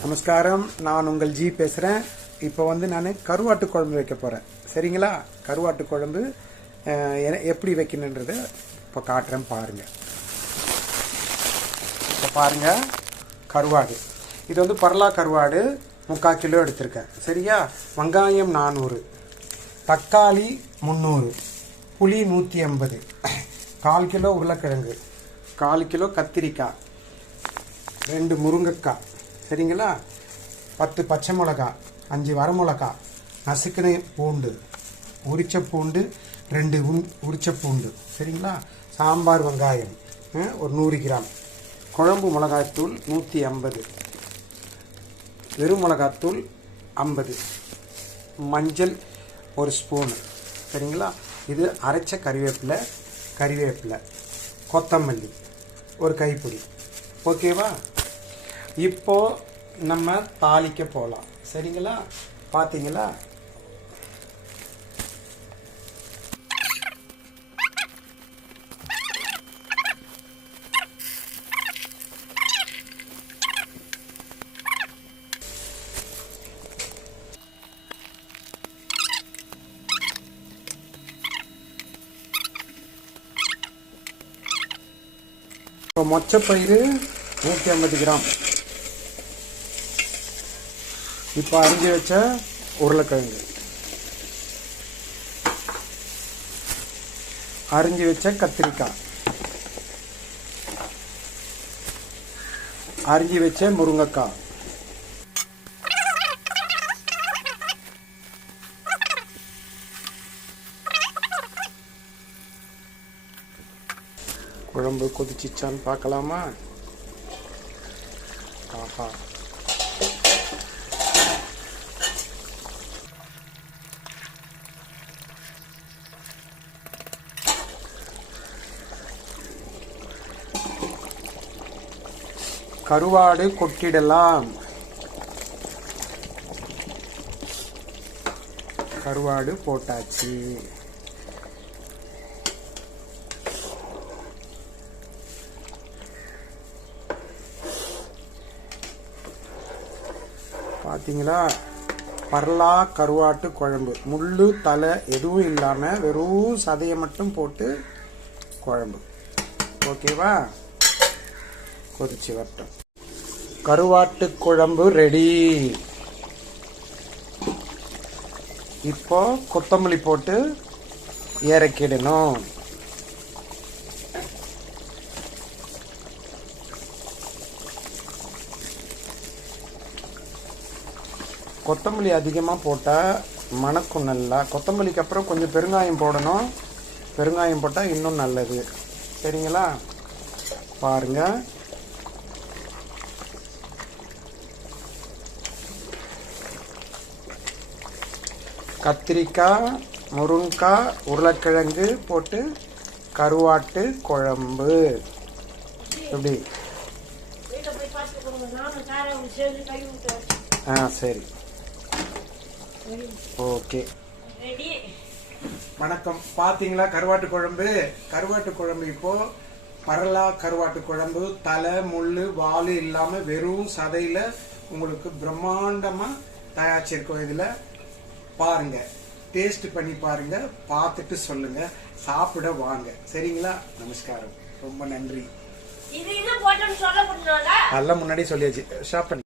நமஸ்காரம், நான் உங்கள் ஜி பேசுகிறேன். இப்போ நான் கருவாட்டு குழம்பு வைக்க போகிறேன். சரிங்களா? கருவாட்டு குழம்பு எப்படி வைக்கணுன்றத இப்போ காட்டுறேன் பாருங்கள். இப்போ பாருங்கள், கருவாடு இது பரலா கருவாடு 3/4 கிலோ எடுத்திருக்கேன். சரியா? வெங்காயம் 400, தக்காளி 300, புளி 150, 1/4 கிலோ உருளைக்கிழங்கு, 1/4 கிலோ கத்திரிக்காய், 2 முருங்கைக்காய். சரிங்களா? 10 பச்சை மிளகா, 5 வரமிளகா, நசுக்கின பூண்டு, உரிச்ச பூண்டு 2 உரிச்ச பூண்டு. சரிங்களா? சாம்பார் வெங்காயம் ஒரு 100 கிராம், குழம்பு மிளகாய்த்தூள் 150, வெறும் மிளகாத்தூள் 50, மஞ்சள் 1 ஸ்பூனு. சரிங்களா? இது அரைச்ச கறிவேப்பிலை, கொத்தமல்லி 1 கைப்பிடி. ஓகேவா? இப்போ நம்ம தாளிக்க போகலாம். சரிங்களா? பார்த்தீங்களா? இப்போ மொச்சப்பயிறு 150 கிராம். இப்போ அரிஞ்சு வச்ச உருளைக்கிழங்கு, அரிஞ்சு வச்ச கத்திரிக்காய், அரிஞ்சு வச்ச முருங்கைக்காய், குழம்பு கொதிச்சிச்சான்னு பார்க்கலாமா? ஆஹா, கருவாடு கொட்டிடலாம். கருவாடு போட்டாச்சு. பார்த்தீங்களா? பரலா கருவாட்டு குழம்பு, முள்ளு தலை எதுவும் இல்லாமல் வெறும் சதையை மட்டும் போட்டு குழம்பு. ஓகேவா? கொதிச்சு வரட்டும். கருவாட்டு குழம்பு ரெடி. இப்போ கொத்தமல்லி போட்டு இறக்கிடணும். கொத்தமல்லி அதிகமாக போட்டால் மணக்கும் நல்லா. கொத்தமல்லிக்கு அப்புறம் கொஞ்சம் பெருங்காயம் போடணும். பெருங்காயம் போட்டால் இன்னும் நல்லது. சரிங்களா? பாருங்க. கத்திரிக்காய், முருங்கைக்காய், உருளைக்கிழங்கு போட்டு கருவாட்டு குழம்பு. எப்படி? சரி, ஓகே. வணக்கம். பார்த்தீங்களா கருவாட்டு குழம்பு? கருவாட்டு குழம்பு இப்போ பரலா கருவாட்டு குழம்பு, தலை முள்ளு வாலு இல்லாம வெறும் சதையில உங்களுக்கு பிரம்மாண்டமா தயாரிச்சிருக்கோம். இதுல பாருங்க, டேஸ்ட் பண்ணி பாருங்க, பார்த்துட்டு சொல்லுங்க, சாப்பிட வாங்க. சரிங்களா? நமஸ்காரம், ரொம்ப நன்றி. எல்லாம் முன்னாடி சொல்லியாச்சு. ஷாப்